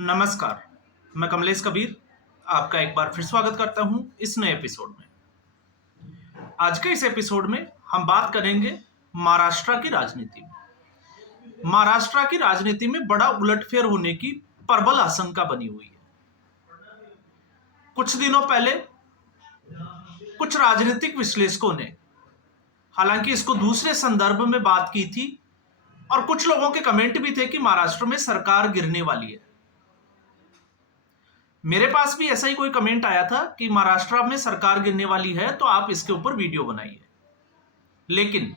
नमस्कार, मैं कमलेश कबीर आपका एक बार फिर स्वागत करता हूं इस नए एपिसोड में। आज के इस एपिसोड में हम बात करेंगे महाराष्ट्र की राजनीति में। महाराष्ट्र की राजनीति में बड़ा उलटफेर होने की प्रबल आशंका बनी हुई है। कुछ दिनों पहले कुछ राजनीतिक विश्लेषकों ने हालांकि इसको दूसरे संदर्भ में बात की थी और कुछ लोगों के कमेंट भी थे कि महाराष्ट्र में सरकार गिरने वाली है। मेरे पास भी ऐसा ही कोई कमेंट आया था कि महाराष्ट्र में सरकार गिरने वाली है तो आप इसके ऊपर वीडियो बनाइए। लेकिन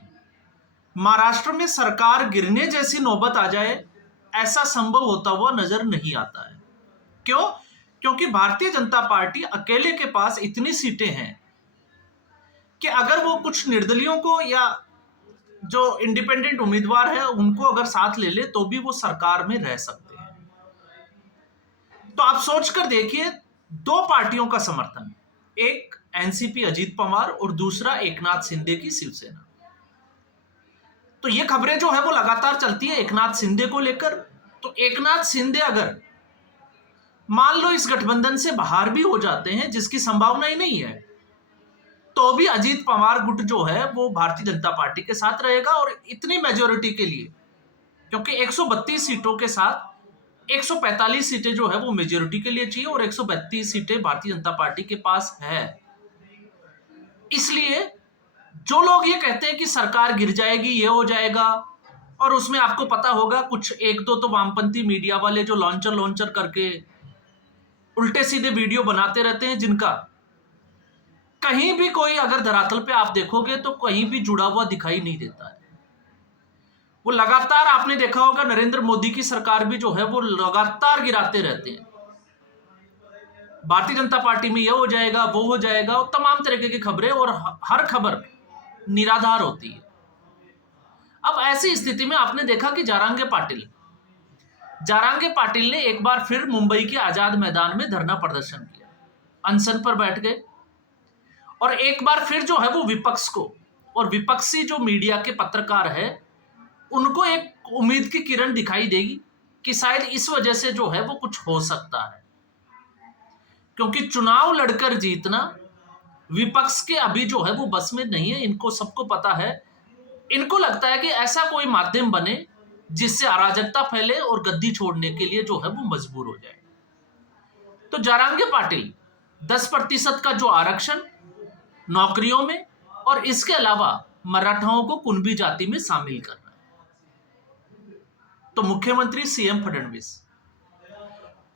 महाराष्ट्र में सरकार गिरने जैसी नौबत आ जाए ऐसा संभव होता हुआ नजर नहीं आता है। क्यों? क्योंकि भारतीय जनता पार्टी अकेले के पास इतनी सीटें हैं कि अगर वो कुछ निर्दलियों को या जो इंडिपेंडेंट उम्मीदवार है उनको अगर साथ ले ले तो भी वो सरकार में रह सकते हैं। तो आप सोचकर देखिए, दो पार्टियों का समर्थन, एक एनसीपी अजीत पवार और दूसरा एकनाथ शिंदे की शिवसेना। तो ये खबरें जो है वो लगातार चलती है एकनाथ शिंदे को लेकर। तो एकनाथ शिंदे अगर मान लो इस गठबंधन से बाहर भी हो जाते हैं, जिसकी संभावना ही नहीं है, तो भी अजीत पवार गुट जो है वो भारतीय जनता पार्टी के साथ रहेगा और इतनी मेजोरिटी के लिए, क्योंकि 132 सीटों के साथ 145 सीटें जो है वो मेजोरिटी के लिए चाहिए और 132 सीटें भारतीय जनता पार्टी के पास है। इसलिए जो लोग ये कहते हैं कि सरकार गिर जाएगी, ये हो जाएगा, और उसमें आपको पता होगा कुछ एक दो तो वामपंथी मीडिया वाले जो लॉन्चर करके उल्टे सीधे वीडियो बनाते रहते हैं, जिनका कहीं भी कोई अगर धरातल पे आप देखोगे तो कहीं भी जुड़ा हुआ दिखाई नहीं देता है। वो लगातार, आपने देखा होगा नरेंद्र मोदी की सरकार भी जो है वो लगातार गिराते रहते हैं। भारतीय जनता पार्टी में ये हो जाएगा, वो हो जाएगा, और तमाम तरीके की खबरें, और हर खबर निराधार होती है। अब ऐसी स्थिति में आपने देखा कि जारांगे पाटिल ने एक बार फिर मुंबई के आजाद मैदान में धरना प्रदर्शन किया, अनशन पर बैठ गए, और एक बार फिर जो है वो विपक्ष को और विपक्षी जो मीडिया के पत्रकार है उनको एक उम्मीद की किरण दिखाई देगी कि शायद इस वजह से जो है वो कुछ हो सकता है। क्योंकि चुनाव लड़कर जीतना विपक्ष के अभी जो है वो बस में नहीं है। इनको सबको पता है, इनको लगता है कि ऐसा कोई माध्यम बने जिससे अराजकता फैले और गद्दी छोड़ने के लिए जो है वो मजबूर हो जाए। तो जारांगे पाटिल 10% का जो आरक्षण नौकरियों में और इसके अलावा मराठाओं को कुणबी जाति में शामिल करना। तो मुख्यमंत्री सीएम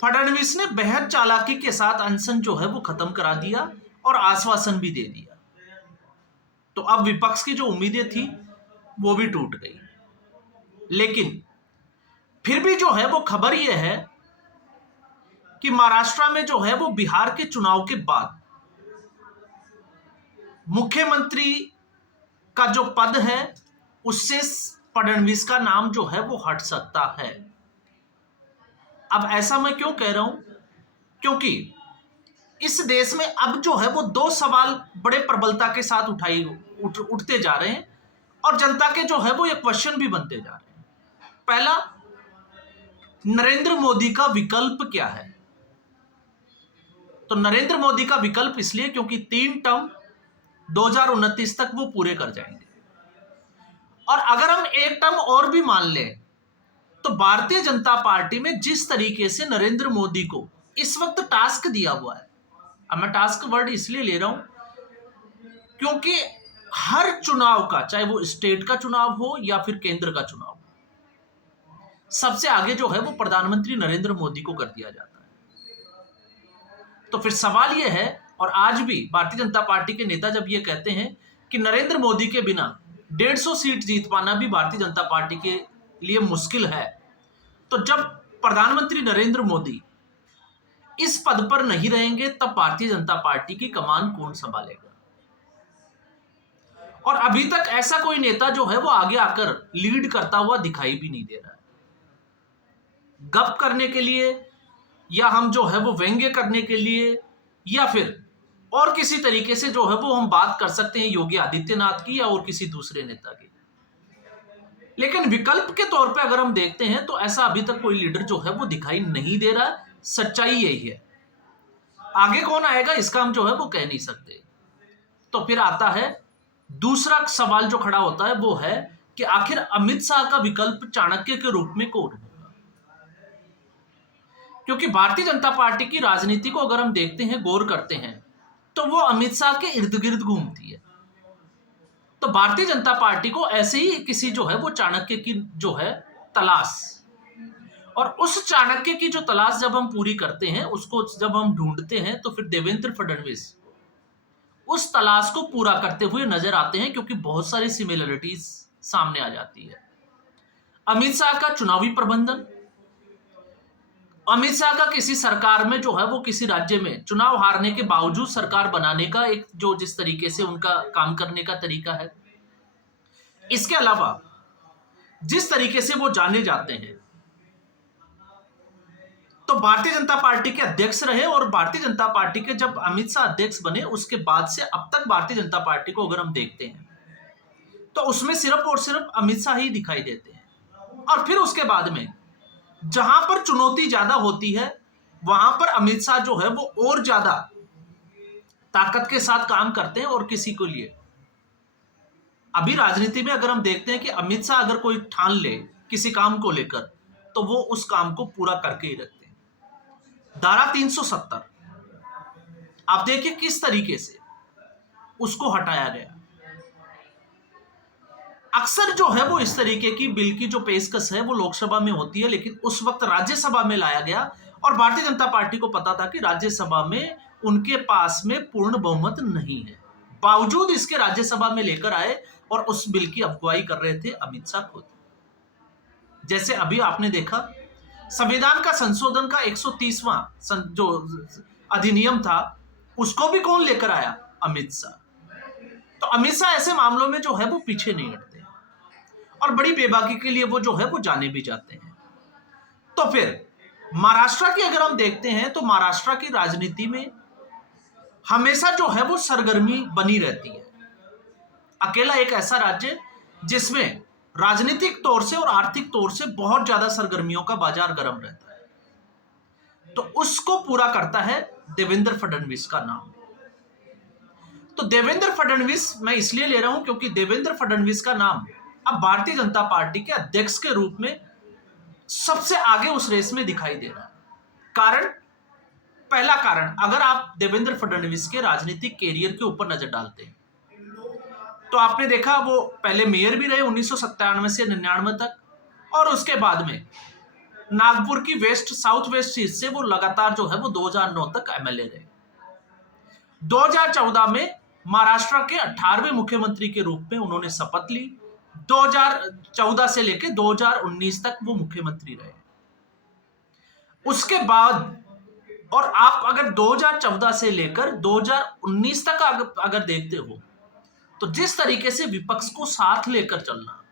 फडणवीस ने बेहद चालाकी के साथ अनशन जो है वो खत्म करा दिया और आश्वासन भी दे दिया। तो अब विपक्ष की जो उम्मीदें थी वो भी टूट गई। लेकिन फिर भी जो है वो खबर ये है कि महाराष्ट्र में जो है वो बिहार के चुनाव के बाद मुख्यमंत्री का जो पद है उससे फडणवीस का नाम जो है वो हट सकता है। अब ऐसा मैं क्यों कह रहा हूं? क्योंकि इस देश में अब जो है वो दो सवाल बड़े प्रबलता के साथ उठते जा रहे हैं और जनता के जो है वो ये क्वेश्चन भी बनते जा रहे हैं। पहला, नरेंद्र मोदी का विकल्प क्या है? तो नरेंद्र मोदी का विकल्प इसलिए क्योंकि 3 टर्म 2029 तक वो पूरे कर जाएंगे, और अगर हम एक टर्म और भी मान लें तो भारतीय जनता पार्टी में जिस तरीके से नरेंद्र मोदी को इस वक्त टास्क दिया हुआ है, अब मैं टास्क वर्ड इसलिए ले रहा हूं क्योंकि हर चुनाव का, चाहे वो स्टेट का चुनाव हो या फिर केंद्र का चुनाव हो, सबसे आगे जो है वो प्रधानमंत्री नरेंद्र मोदी को कर दिया जाता है। तो फिर सवाल यह है, और आज भी भारतीय जनता पार्टी के नेता जब ये कहते हैं कि नरेंद्र मोदी के बिना 150 सीट जीत पाना भी भारतीय जनता पार्टी के लिए मुश्किल है, तो जब प्रधानमंत्री नरेंद्र मोदी इस पद पर नहीं रहेंगे तब भारतीय जनता पार्टी की कमान कौन संभालेगा? और अभी तक ऐसा कोई नेता जो है वो आगे आकर लीड करता हुआ दिखाई भी नहीं दे रहा है। गप करने के लिए, या हम जो है वो व्यंग्य करने के लिए, या फिर और किसी तरीके से जो है वो हम बात कर सकते हैं योगी आदित्यनाथ की या और किसी दूसरे नेता की। लेकिन विकल्प के तौर पे अगर हम देखते हैं तो ऐसा अभी तक कोई लीडर जो है वो दिखाई नहीं दे रहा। सच्चाई यही है। आगे कौन आएगा इसका हम जो है वो कह नहीं सकते। तो फिर आता है दूसरा सवाल जो खड़ा होता है, वो है कि आखिर अमित शाह का विकल्प चाणक्य के रूप में कौन होगा? क्योंकि भारतीय जनता पार्टी की राजनीति को अगर हम देखते हैं, गौर करते हैं, तो वो अमित शाह के इर्द गिर्द घूमती है। तो भारतीय जनता पार्टी को ऐसे ही किसी जो है वो चाणक्य की जो है तलाश, और उस चाणक्य की जो तलाश जब हम पूरी करते हैं, उसको जब हम ढूंढते हैं, तो फिर देवेंद्र फडणवीस उस तलाश को पूरा करते हुए नजर आते हैं, क्योंकि बहुत सारी सिमिलरिटीज सामने आ जाती है। अमित शाह का चुनावी प्रबंधन, अमित शाह का किसी सरकार में जो है वो किसी राज्य में चुनाव हारने के बावजूद सरकार बनाने का एक जो जिस तरीके से उनका काम करने का तरीका है, इसके अलावा जिस तरीके से वो जाने जाते हैं, तो भारतीय जनता पार्टी के अध्यक्ष रहे, और भारतीय जनता पार्टी के जब अमित शाह अध्यक्ष बने उसके बाद से अब तक भारतीय जनता पार्टी को अगर हम देखते हैं तो उसमें सिर्फ और सिर्फ अमित शाह ही दिखाई देते हैं। और फिर उसके बाद में जहां पर चुनौती ज्यादा होती है वहां पर अमित शाह जो है वो और ज्यादा ताकत के साथ काम करते हैं, और किसी को लिए अभी राजनीति में अगर हम देखते हैं कि अमित शाह अगर कोई ठान ले किसी काम को लेकर, तो वो उस काम को पूरा करके ही रखते हैं। धारा 370 आप देखिए किस तरीके से उसको हटाया गया। अक्सर जो है वो इस तरीके की बिल की जो पेशकश है वो लोकसभा में होती है, लेकिन उस वक्त राज्यसभा में लाया गया, और भारतीय जनता पार्टी को पता था कि राज्यसभा में उनके पास में पूर्ण बहुमत नहीं है, बावजूद इसके राज्यसभा में लेकर आए, और उस बिल की अगुवाई कर रहे थे अमित शाह खुद। जैसे अभी आपने देखा संविधान का संशोधन का 130वां जो अधिनियम था, उसको भी कौन लेकर आया? अमित शाह। तो अमित शाह ऐसे मामलों में जो है वो पीछे नहीं हटते, और बड़ी बेबाकी के लिए वो जो है वो जाने भी जाते हैं। तो फिर महाराष्ट्र की अगर हम देखते हैं तो महाराष्ट्र की राजनीति में हमेशा जो है वो सरगर्मी बनी रहती है। अकेला एक ऐसा राज्य जिसमें राजनीतिक तौर से और आर्थिक तौर से बहुत ज्यादा सरगर्मियों का बाजार गर्म रहता है, तो उसको पूरा करता है देवेंद्र फडणवीस का नाम। तो देवेंद्र फडणवीस मैं इसलिए ले रहा हूं क्योंकि देवेंद्र फडणवीस का नाम अब भारतीय जनता पार्टी के अध्यक्ष के रूप में सबसे आगे उस रेस में दिखाई दे रहा है। कारण, पहला कारण, अगर आप देवेंद्र फडणवीस के राजनीतिक कैरियर के ऊपर नजर डालते हैं तो आपने देखा वो पहले मेयर भी रहे 1997 से 99 तक, और उसके बाद में नागपुर की साउथ वेस्ट सीट से वो लगातार जो है वो 2009 तक एमएलए रहे। 2014 में महाराष्ट्र के 18वें मुख्यमंत्री के रूप में उन्होंने शपथ ली। 2014 से लेकर 2019 तक वो मुख्यमंत्री रहे। उसके बाद, और आप अगर 2014 से लेकर 2019 तक अगर देखते हो, तो जिस तरीके से विपक्ष को साथ लेकर चलना,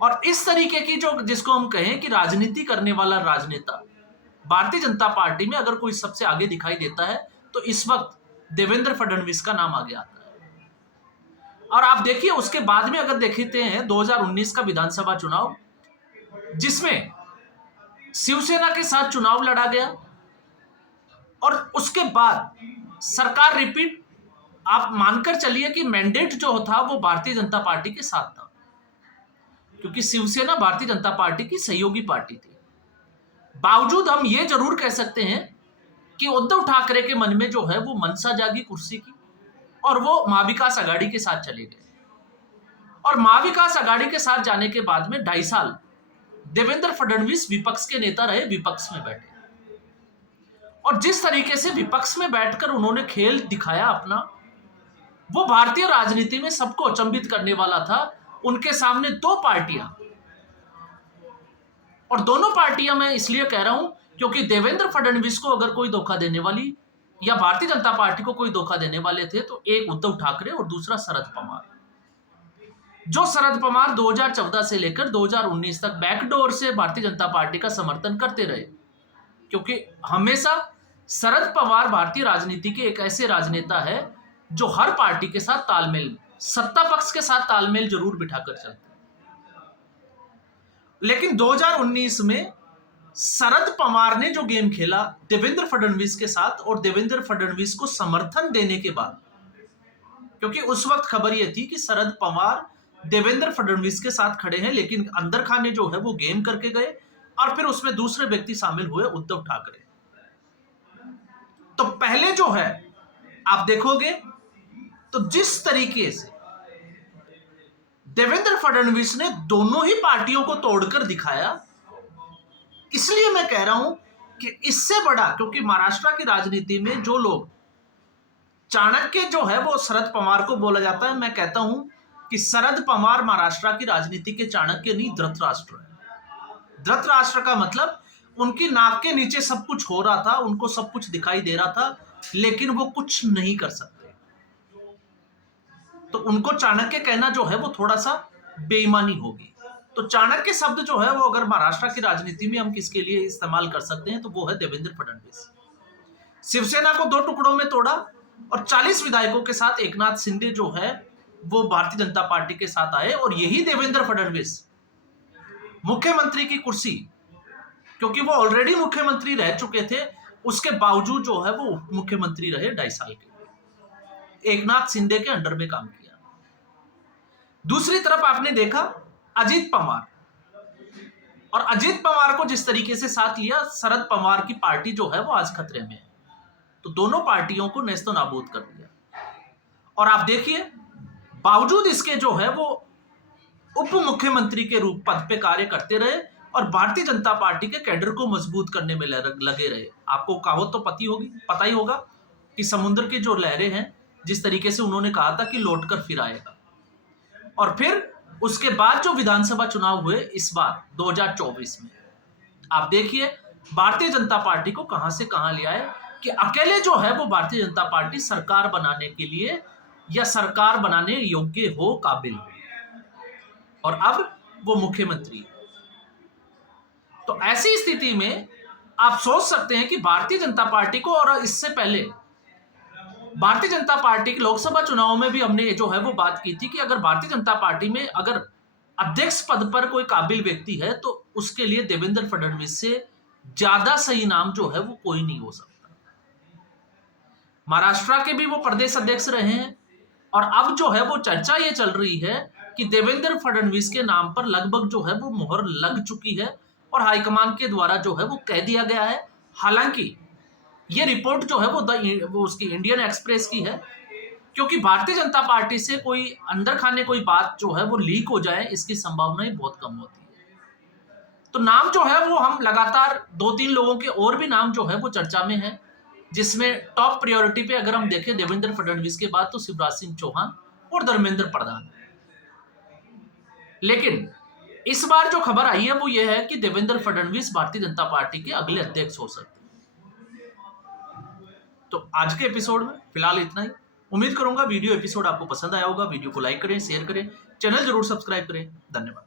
और इस तरीके की जो जिसको हम कहें कि राजनीति करने वाला राजनेता भारतीय जनता पार्टी में अगर कोई सबसे आगे दिखाई देता है तो इस वक्त देवेंद्र फडणवीस का नाम आगे आता है। और आप देखिए उसके बाद में अगर देखते हैं 2019 का विधानसभा चुनाव, जिसमें शिवसेना के साथ चुनाव लड़ा गया, और उसके बाद सरकार रिपीट, आप मानकर चलिए कि मैंडेट जो था वो भारतीय जनता पार्टी के साथ था, क्योंकि शिवसेना भारतीय जनता पार्टी की सहयोगी पार्टी थी। बावजूद हम ये जरूर कह सकते हैं कि उद्धव ठाकरे के मन में जो है वो मनसा जागी कुर्सी की, और वो महाविकास आघाड़ी के साथ चले गए। और महाविकास आघाड़ी के साथ जाने के बाद में 2.5 साल देवेंद्र फडणवीस विपक्ष के नेता रहे, विपक्ष में बैठे, और जिस तरीके से विपक्ष में बैठकर उन्होंने खेल दिखाया अपना, वो भारतीय राजनीति में सबको अचंभित करने वाला था। उनके सामने 2 पार्टियां, और दोनों पार्टियां मैं इसलिए कह रहा हूं क्योंकि देवेंद्र फडणवीस को अगर कोई धोखा देने वाली या भारतीय जनता पार्टी को कोई धोखा देने वाले थे तो एक उद्धव ठाकरे और दूसरा शरद पवार। जो शरद पवार 2014 से लेकर 2019 तक बैकडोर से भारतीय जनता पार्टी का समर्थन करते रहे, क्योंकि हमेशा शरद पवार भारतीय राजनीति के एक ऐसे राजनेता है जो हर पार्टी के साथ तालमेल, सत्ता पक्ष के साथ तालमेल जरूर बिठाकर चलते हैं। लेकिन 2019 में शरद पवार ने जो गेम खेला देवेंद्र फडणवीस के साथ, और देवेंद्र फडणवीस को समर्थन देने के बाद, क्योंकि उस वक्त खबर यह थी कि शरद पवार देवेंद्र फडणवीस के साथ खड़े हैं, लेकिन अंदर खाने जो है वो गेम करके गए और फिर उसमें दूसरे व्यक्ति शामिल हुए, उद्धव ठाकरे। तो पहले जो है आप देखोगे तो जिस तरीके से देवेंद्र फडणवीस ने दोनों ही पार्टियों को तोड़कर दिखाया, इसलिए मैं कह रहा हूं कि इससे बड़ा, क्योंकि महाराष्ट्र की राजनीति में जो लोग चाणक्य जो है वो शरद पवार को बोला जाता है, मैं कहता हूं कि शरद पवार महाराष्ट्र की राजनीति के चाणक्य नहीं, धृतराष्ट्र है। धृतराष्ट्र का मतलब उनकी नाक के नीचे सब कुछ हो रहा था, उनको सब कुछ दिखाई दे रहा था, लेकिन वो कुछ नहीं कर सकते। तो उनको चाणक्य कहना जो है वो थोड़ा सा बेईमानी होगी। तो चाणक्य शब्द जो है वो अगर महाराष्ट्र की राजनीति में हम किसके लिए इस्तेमाल कर सकते हैं तो वो है देवेंद्र फडणवीस। शिवसेना को 2 टुकड़ों में तोड़ा और 40 विधायकों के साथ एकनाथ शिंदे जो है वो भारतीय जनता पार्टी के साथ आए, और यही देवेंद्र फडणवीस मुख्यमंत्री की कुर्सी, क्योंकि वो ऑलरेडी मुख्यमंत्री रह चुके थे, उसके बावजूद जो है वो उप मुख्यमंत्री रहे 2.5 साल के, एकनाथ शिंदे के अंडर में काम किया। दूसरी तरफ आपने देखा अजीत पवार, और अजीत पवार को जिस तरीके से साथ लिया, शरद पवार की पार्टी जो है वो आज खतरे में है। तो दोनों पार्टियों को नेस्तो नाबूद कर दिया। और आप देखिए बावजूद इसके जो है वो उप मुख्यमंत्री के रूप पद पे कार्य करते रहे और भारतीय जनता पार्टी के कैडर को मजबूत करने में लगे रहे। आपको कहावत तो पता ही होगा कि समुद्र की जो लहरें हैं, जिस तरीके से उन्होंने कहा था कि लौटकर फिर आएगा। और फिर उसके बाद जो विधानसभा चुनाव हुए इस बार 2024 में, आप देखिए भारतीय जनता पार्टी को कहां से कहां ले आए कि अकेले जो है वो भारतीय जनता पार्टी सरकार बनाने के लिए या सरकार बनाने योग्य हो, काबिल हो, और अब वो मुख्यमंत्री। तो ऐसी स्थिति में आप सोच सकते हैं कि भारतीय जनता पार्टी को, और इससे पहले भारतीय जनता पार्टी के लोकसभा चुनाव में भी हमने जो है वो बात की थी कि अगर भारतीय जनता पार्टी में अगर अध्यक्ष पद पर कोई काबिल व्यक्ति है तो उसके लिए देवेंद्र फडणवीस से ज्यादा सही नाम जो है वो कोई नहीं हो सकता। महाराष्ट्र के भी वो प्रदेश अध्यक्ष रहे हैं, और अब जो है वो चर्चा ये चल रही है कि देवेंद्र फडणवीस के नाम पर लगभग जो है वो मोहर लग चुकी है और हाईकमान के द्वारा जो है वो कह दिया गया है। हालांकि ये रिपोर्ट जो है वो उसकी इंडियन एक्सप्रेस की है, क्योंकि भारतीय जनता पार्टी से कोई अंदर खाने कोई बात जो है वो लीक हो जाए इसकी संभावनाएं बहुत कम होती है। तो नाम जो है वो हम लगातार 2-3 लोगों के और भी नाम जो है वो चर्चा में है, जिसमें टॉप प्रायोरिटी पे अगर हम देखें देवेंद्र फडणवीस के बाद तो शिवराज सिंह चौहान और धर्मेंद्र प्रधान। लेकिन इस बार जो खबर आई है वो ये है कि देवेंद्र फडणवीस भारतीय जनता पार्टी के अगले अध्यक्ष हो सकते हैं। तो आज के एपिसोड में फिलहाल इतना ही। उम्मीद करूंगा वीडियो एपिसोड आपको पसंद आया होगा। वीडियो को लाइक करें, शेयर करें, चैनल जरूर सब्सक्राइब करें। धन्यवाद।